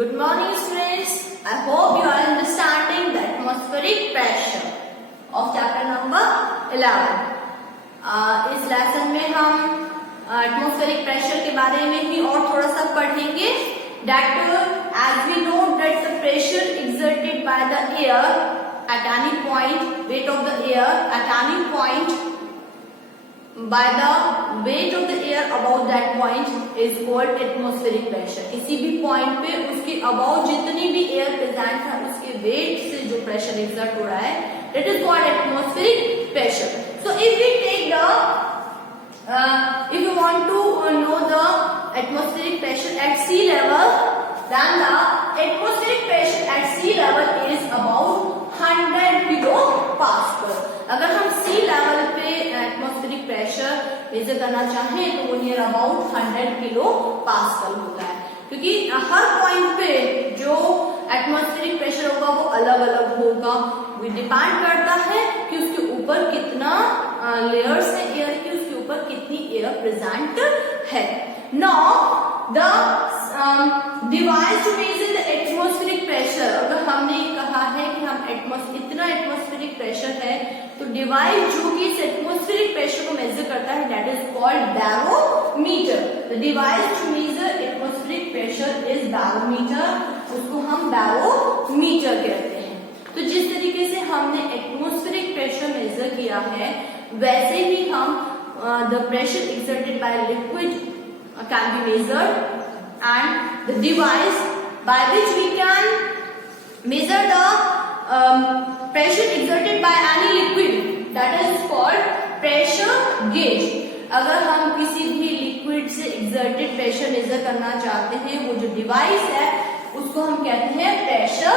Good morning students. I hope you are understanding the atmospheric pressure of chapter number 11. इस lesson में हम atmospheric pressure के बारे में ही और थोड़ा सा पढ़ेंगे. That as we know that the pressure exerted by the air at any point, weight of the air at any point by the weight of the air above that point is called atmospheric pressure. किसी भी point पे उसके above जितनी भी air present है उसके wait से जो प्रेशर एक्सर्ट हो रहा है that is called atmospheric pressure. So if we take the if you want to know the atmospheric pressure at sea level, then the atmospheric pressure at sea level is about 100 kilopascal. अगर हम सी level पे atmospheric pressure measure करना चाहें तो वो near about 100 kilo pascal होता है, क्योंकि हर पॉइंट पे जो एटमॉस्फेरिक प्रेशर होगा वो अलग अलग होगा. वो डिपेंड करता है कि उसके ऊपर कितना लेयर्स है एयर की, उसके ऊपर कितनी एयर प्रेजेंट है. Now the device to measure the atmospheric pressure, अगर हमने कहा है कि हम इतना एटमॉस्फेरिक प्रेशर है तो डिवाइस जो कि इस एटमॉस्फेरिक प्रेशर को मेजर करता है that is called barometer. The device to measure atmospheric pressure is barometer, उसको हम बैरोमीटर कहते हैं. तो जिस तरीके से हमने एटमॉस्फेरिक प्रेशर मेजर किया है वैसे ही हम the pressure exerted by liquid can be measured, and the device by which we can measure the pressure exerted by any liquid that is called pressure gauge. अगर हम किसी भी लिक्विड से exerted pressure measure करना चाहते हैं वो जो डिवाइस है उसको हम कहते हैं pressure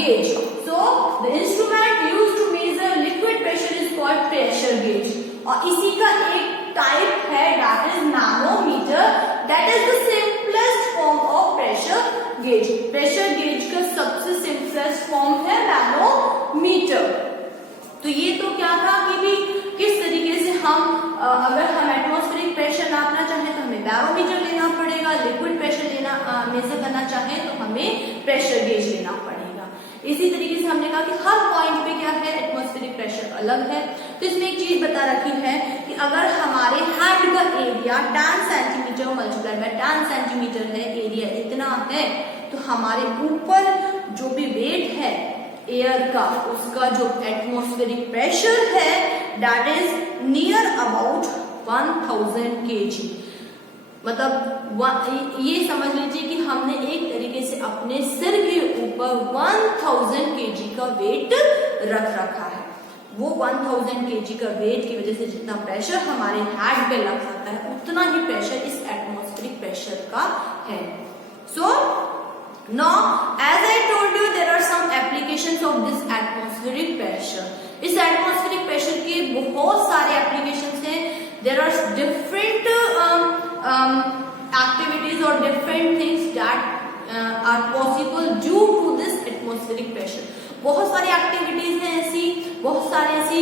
gauge. So the instrument used to measure liquid pressure is called pressure gauge. और इसी का एक टाइप है that is manometer. That is the simplest form of pressure gauge. Pressure gauge का सबसे सिंपलेस्ट फॉर्म है मैनोमीटर. तो ये तो क्या था कि भी किस तरीके से हम अगर हम एटमॉस्फेरिक प्रेशर नापना चाहें तो हमें बैरोमीटर लेना पड़ेगा, लिक्विड प्रेशर लेना मेजर करना चाहें तो हमें प्रेशर गेज लेना पड़ेगा. इसी तरीके से हमने कहा कि हर पॉइंट पे क्या है एटमॉस्फेरिक प्रेशर अलग है. तो इसमें एक चीज बता रखी है कि अगर हमारे हैंड का area 10 centimetre multiply by 10 centimetre है, एरिया इतना है, तो हमारे ऊपर जो भी वेट है एयर का उसका जो एटमॉस्फेरिक प्रेशर है that is near about 1000 kg. मतलब ये समझ लीजिए कि हमने एक तरीके से अपने सिर के ऊपर 1000 kg का वेट रख रखा है. वो 1000 kg का वेट की वजह से जितना प्रेशर हमारे हेड पे लग सकता है उतना ही प्रेशर इस एटमॉस्फेरिक प्रेशर का है. सो now as I told you there are some applications of this atmospheric pressure. इस atmospheric pressure के बहुत सारे applications हैं. There are different activities or different things that are possible due to this atmospheric pressure. बहुत सारी activities हैं ऐसी, बहुत सारे ऐसी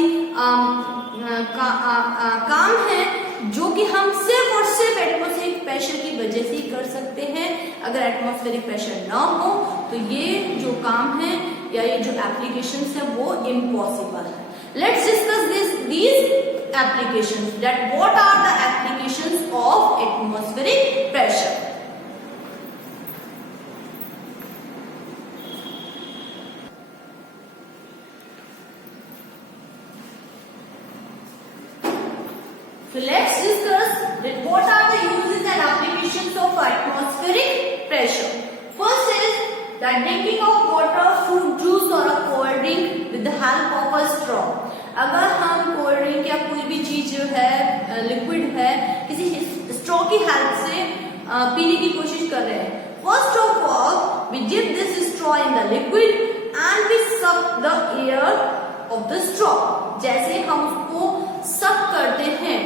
काम हैं जो कि हम सिर्फ और सिर्फ एटमॉस्फेरिक प्रेशर की वजह से ही कर सकते हैं. अगर एटमॉस्फेरिक प्रेशर ना हो तो ये जो काम है या ये जो एप्लीकेशंस है वो इम्पॉसिबल है. Let's discuss these applications. That what are the applications of atmospheric pressure? So let's discuss that what are the uses and applications of atmospheric pressure. First is the drinking of water, fruit juice or a cold drink with the help of a straw. अगर हम cold drink या कोई भी चीज जो है liquid है किसी स्ट्रॉ की हेल्प से पीने की कोशिश कर रहे हैं. First of all we dip this straw in the liquid and we suck the air of the straw. जैसे हम उसको सक करते हैं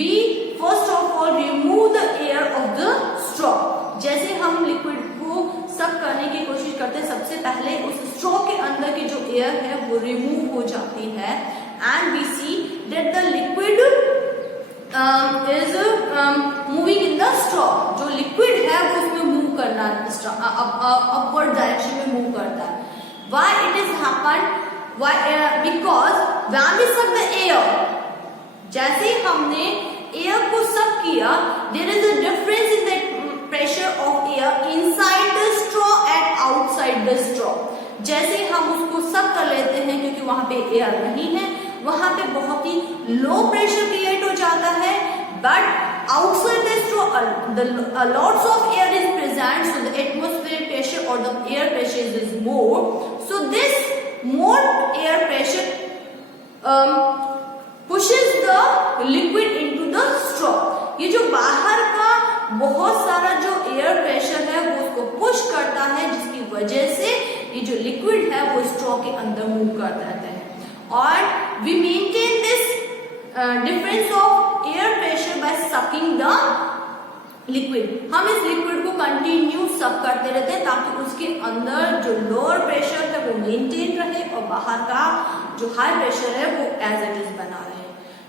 we first of all remove the air of the straw. जैसे हम लिक्विड को सक करने की कोशिश करते हैं सबसे पहले उस स्ट्रॉ के अंदर की जो एयर है वो रिमूव हो जाती है and we see that the liquid is moving in the straw. जो लिक्विड है वो उसमें मूव करना, अपवर्ड डायरेक्शन में मूव करता है. Why it is happened? Why? Because when we suck the air, जैसे ही हमने एयर को सक किया, there is a difference in the pressure of air inside the straw and outside the straw. जैसे हम उसको सक कर लेते हैं क्योंकि वहां पे एयर नहीं है, वहां पे बहुत ही लो प्रेशर क्रिएट हो जाता है. But outside the straw, lots of air is present, so the atmospheric pressure or the air pressure is more. So this more air pressure pushes the liquid into the straw. ये जो बाहर का बहुत सारा जो एयर प्रेशर है वो उसको पुश करता है, जिसकी वजह से ये जो लिक्विड है वो स्ट्रॉ के अंदर मूव करता रहता है. और we maintain this difference of air pressure by sucking the liquid. हम इस लिक्विड को कंटिन्यू सक करते रहते हैं ताकि उसके अंदर जो लोअर प्रेशर है वो मेंटेन रहे और बाहर का जो हाई प्रेशर है वो एज इट इज बना रहे.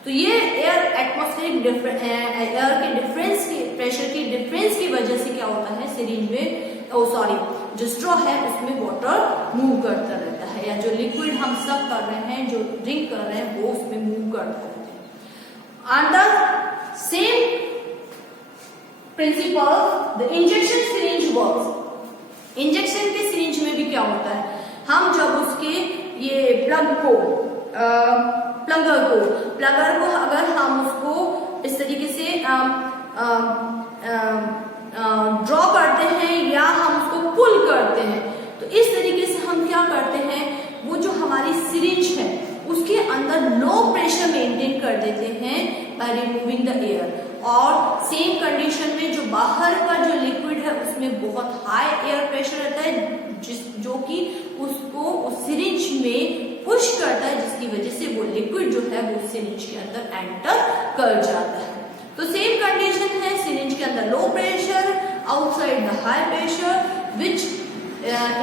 तो ये एयर एटमॉस्फेरिक एयर के डिफरेंस की प्रेशर की डिफरेंस की वजह से क्या होता है, सिरिंज में जो स्ट्रॉ है उसमें वाटर मूव करता रहता है, या जो लिक्विड हम सक कर रहे हैं, जो ड्रिंक कर रहे हैं, वो उसमें मूव करता रहता है. And the same principle the injection syringe works. Injection के सिरिंज में भी क्या होता है, हम जब उसके ये प्लगर को अगर हम उसको इस तरीके से ड्रॉ करते हैं या हम उसको पुल करते हैं, तो इस तरीके से हम क्या करते हैं, वो जो हमारी सिरिंज है उसके अंदर लो प्रेशर मेंटेन कर देते हैं बाय रिमूविंग द एयर. और सेम कंडीशन में जो बाहर का जो लिक्विड है उसमें बहुत हाई एयर प्रेशर रहता है, जो कि उसको उस सिरिंज में पुश करता है, जिसकी वजह से वो लिक्विड जो है वो सिरिंज के अंदर एंटर कर जाता है. तो सेम कंडीशन है, सिरिंज के अंदर low pressure, outside the high pressure which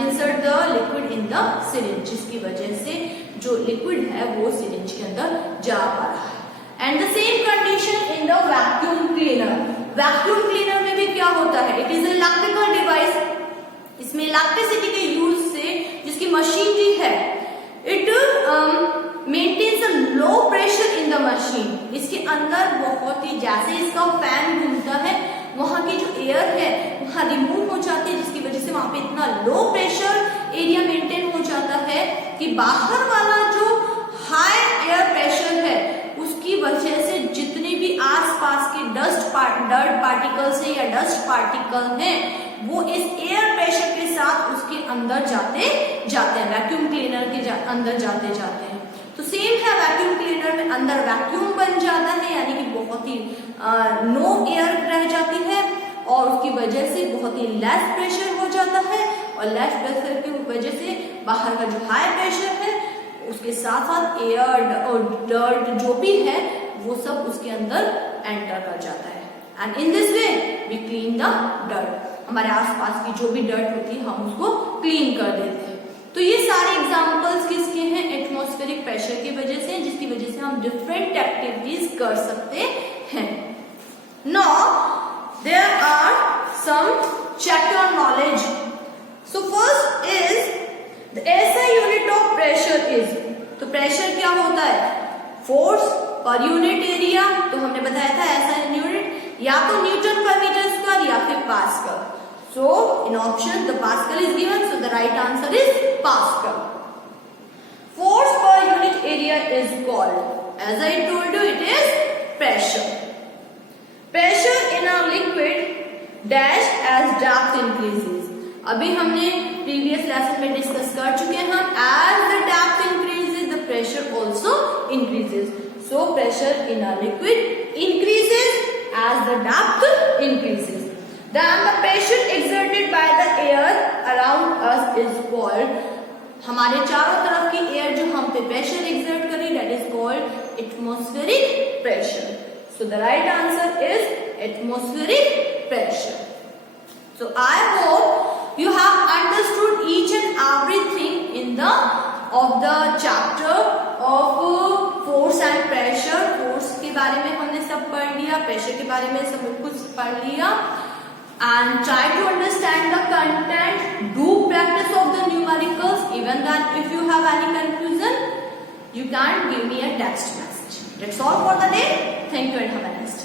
insert the liquid in the syringe, जिसकी वजह से जो लिक्विड है वो सिरिंज के अंदर जा पा रहा है. And the same condition in the vacuum cleaner. Vacuum cleaner में भी क्या होता है, it is a electrical device. इसमें इलेक्ट्रिसिटी के यूज से जिसकी मशीनरी है, it maintains a low pressure in the machine. इसके अंदर बहुत ही, जैसे इसका फैन घूमता है वहां की जो एयर है वहां रिमूव हो जाती है, जिसकी वजह से वहां पे इतना लो प्रेशर एरिया मेंटेन हो जाता है कि बाहर वाला जो हाई एयर प्रेशर है उसकी वजह से जितने भी आसपास के डर्ट पार्टिकल्स है या डस्ट पार्टिकल हैं वो इस एयर प्रेशर के साथ उसके अंदर जाते हैं, वैक्यूम क्लीनर के अंदर जाते हैं. तो सेम है, वैक्यूम क्लीनर में अंदर वैक्यूम बन जाता है, यानी कि बहुत ही नो एयर रह जाती है और उसकी वजह से बहुत ही लेस प्रेशर हो जाता है, और लेस प्रेशर की वजह से बाहर का जो हाई प्रेशर है उसके साथ साथ एयर और डर्ट जो भी है वो सब उसके अंदर एंटर कर जाता है. And in this way we clean the dirt. हमारे आसपास की जो भी डर्ट होती है हम उसको क्लीन कर देते हैं. तो ये सारे एग्जांपल्स किसके हैं, एटमॉस्फेरिक प्रेशर की वजह से, जिसकी वजह से हम डिफरेंट एक्टिविटीज कर सकते हैं. Now there are some check your knowledge. So first is the SI unit of pressure is. तो प्रेशर क्या होता है, फोर्स पर यूनिट एरिया. तो हमने बताया था SI यूनिट या तो न्यूटन पर मीटर स्क्वायर या फिर pascal. So in option the Pascal is given, so the right answer is Pascal. Force per unit area is called, as I told you, it is pressure. Pressure in a liquid dash as depth increases. अभी हमने previous lesson में discuss कर चुके हैं हम, as the depth increases the pressure also increases. So pressure in a liquid increases as the depth increases. Then the pressure exerted by the air around us is called, हमारे चारों तरफ की air जो हम पे प्रेशर एक्सर्ट करें, that is called atmospheric pressure. So the right answer is atmospheric pressure. So I hope you have understood each and everything in the chapter of force and pressure. Force के बारे में हमने सब पढ़ लिया, pressure के बारे में सब कुछ पढ़ लिया. And try to understand if you have any confusion, you can give me a text message. That's all for the day. Thank you and have a nice day.